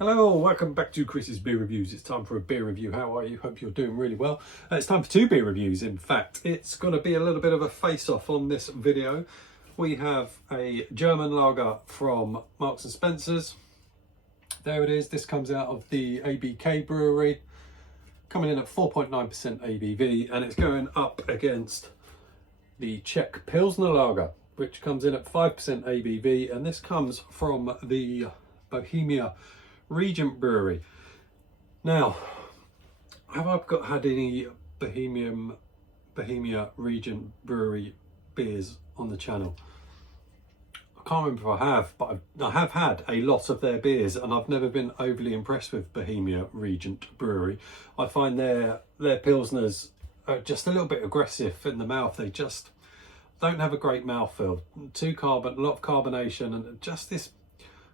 Hello, welcome back to Chris's Beer Reviews. It's time for a beer review. How are you? Hope you're doing really well. It's time for two beer reviews, in fact. It's going to be a little bit of a face-off on this video. We have a German lager from Marks and Spencer's. There it is. This comes out of the ABK brewery, coming in at 4.9% ABV, and it's going up against the Czech Pilsner lager, which comes in at 5% ABV, and this comes from the Bohemia Regent Brewery. Now, have I had any Bohemia Regent Brewery beers on the channel? I can't remember if I have, but I have had a lot of their beers, and I've never been overly impressed with Bohemia Regent Brewery. I find their pilsners are just a little bit aggressive in the mouth. They just don't have a great mouthfeel. A lot of carbonation, and just this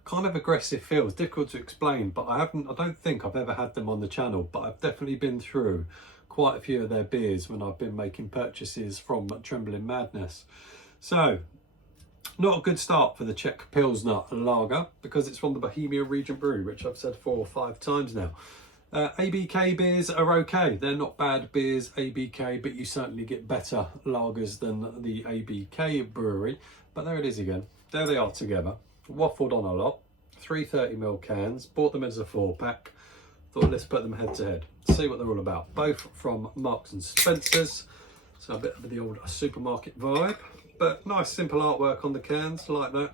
kind of aggressive feel. It's difficult to explain, but I don't think I've ever had them on the channel, but I've definitely been through quite a few of their beers when I've been making purchases from Trembling Madness. So, not a good start for the Czech Pilsner lager, because it's from the Bohemia Regent Brewery, which I've said 4 or 5 times now. ABK beers are okay. They're not bad beers, ABK, but you certainly get better lagers than the ABK brewery. But there it is again. There they are together. Waffled on a lot. 330ml cans. Bought them as a 4-pack. Thought let's put them head to head. See what they're all about. Both from Marks and Spencer's. So a bit of the old supermarket vibe. But nice simple artwork on the cans, like that.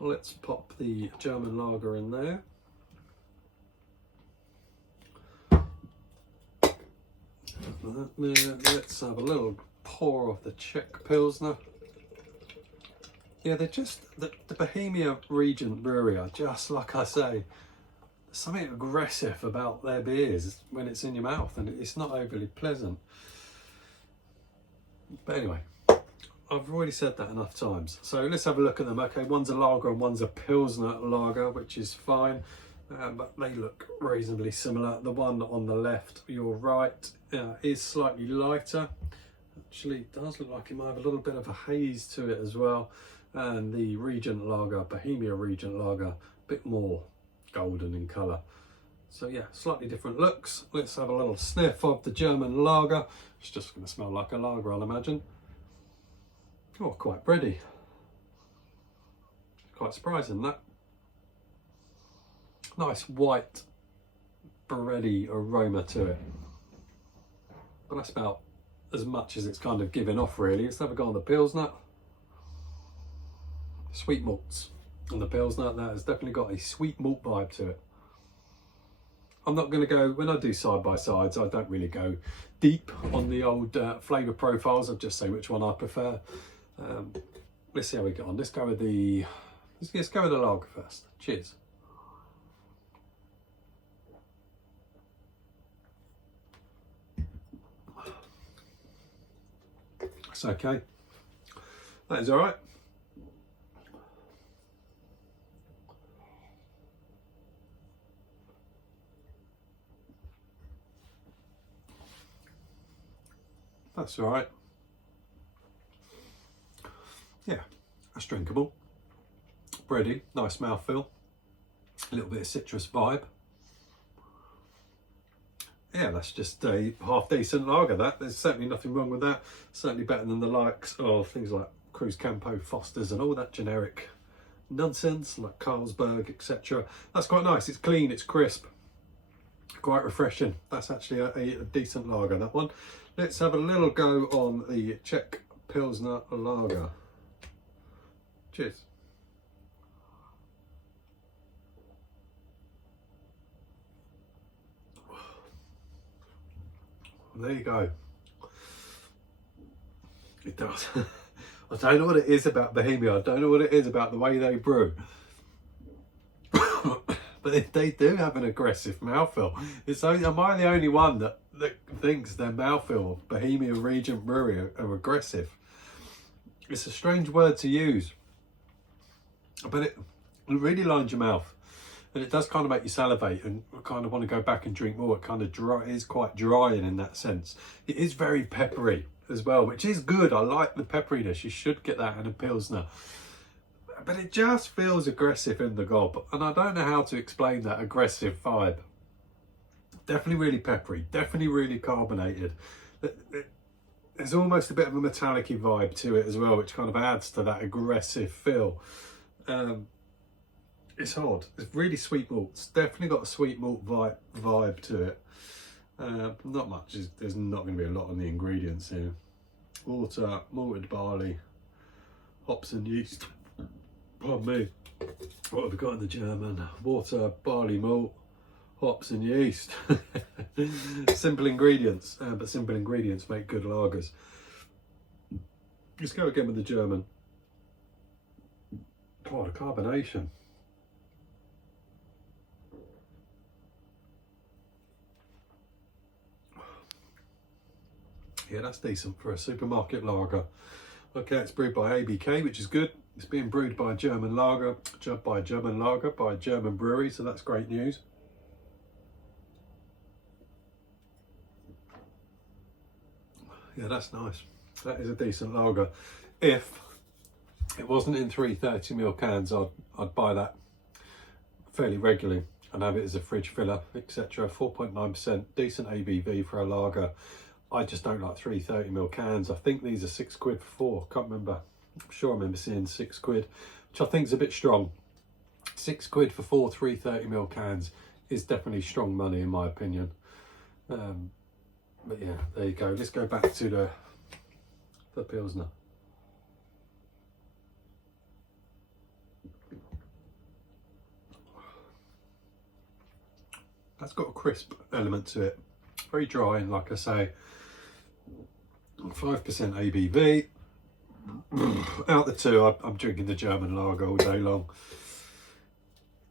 Let's pop the German lager in there. Let's have a little pour of the Czech Pilsner. Yeah, they're just, the Bohemia Regent Brewery are just, like I say, there's something aggressive about their beers when it's in your mouth, and it's not overly pleasant. But anyway, I've already said that enough times. So let's have a look at them. Okay, one's a lager and one's a Pilsner lager, which is fine. But they look reasonably similar. The one on the left, your right, is slightly lighter. Actually, it does look like it might have a little bit of a haze to it as well. And the Regent lager, Bohemia Regent lager, a bit more golden in colour. So yeah, slightly different looks. Let's have a little sniff of the German lager. It's just going to smell like a lager, I'll imagine. Oh, quite bready. Quite surprising, that. Nice white bready aroma to it. But that's about as much as it's kind of giving off, really. Let's have a go on the Pilsner. Sweet malts on the Pilsner. That has definitely got a sweet malt vibe to it. I'm not going to go, when I do side-by-sides, I don't really go deep on the old flavour profiles. I'll just say which one I prefer. Let's see how we get on. Let's go with the lager first. Cheers. It's okay. That is all right. That's all right. Yeah, that's drinkable. Bready, nice mouthfeel. A little bit of citrus vibe. Yeah, that's just a half decent lager, that. There's certainly nothing wrong with that. Certainly better than the likes of things like Cruz Campo, Foster's and all that generic nonsense like Carlsberg, etc. That's quite nice. It's clean, it's crisp, quite refreshing. That's actually a decent lager, that one. Let's have a little go on the Czech Pilsner lager. Cheers. There you go. It does. I don't know what it is about Bohemia. I don't know what it is about the way they brew. But they do have an aggressive mouthfeel. Am I the only one that thinks their mouthfeel of Bohemia Regent Brewery are aggressive? It's a strange word to use, but it really lines your mouth. And it does kind of make you salivate and kind of want to go back and drink more. It kind of dry, it is quite drying in that sense. It is very peppery as well, which is good. I like the pepperiness. You should get that in a Pilsner. but it just feels aggressive in the gob, and I don't know how to explain that aggressive vibe. Definitely really peppery, definitely really carbonated. There's almost a bit of a metallic-y vibe to it as well, which kind of adds to that aggressive feel. It's odd. It's really sweet malt. It's definitely got a sweet malt vibe to it. Not much. There's not going to be a lot on the ingredients here. Water, malted barley, hops and yeast. Pardon me. What have we got in the German? Water, barley malt, hops and yeast. Simple ingredients, but simple ingredients make good lagers. Let's go again with the German. Oh, the carbonation. Yeah, that's decent for a supermarket lager. Okay, it's brewed by ABK, which is good. It's being brewed by a German lager, by a German brewery, so that's great news. Yeah, that's nice. That is a decent lager. If it wasn't in 330ml cans, I'd buy that fairly regularly and have it as a fridge filler, etc. 4.9%, decent ABV for a lager. I just don't like 330ml cans. I think these are £6 for 4. Can't remember. I'm sure I remember seeing £6, which I think is a bit strong. £6 for 4 330ml cans is definitely strong money in my opinion. But yeah, there you go. Let's go back to the Pilsner. That's got a crisp element to it. Very dry, and like I say, 5% ABV. Out the two, I'm drinking the German lager all day long.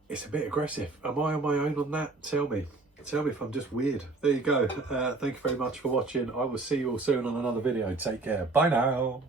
It's a bit aggressive. Am I on my own on that? Tell me if I'm just weird. There you go. Thank you very much for watching. I will see you all soon on another video. Take care. Bye now.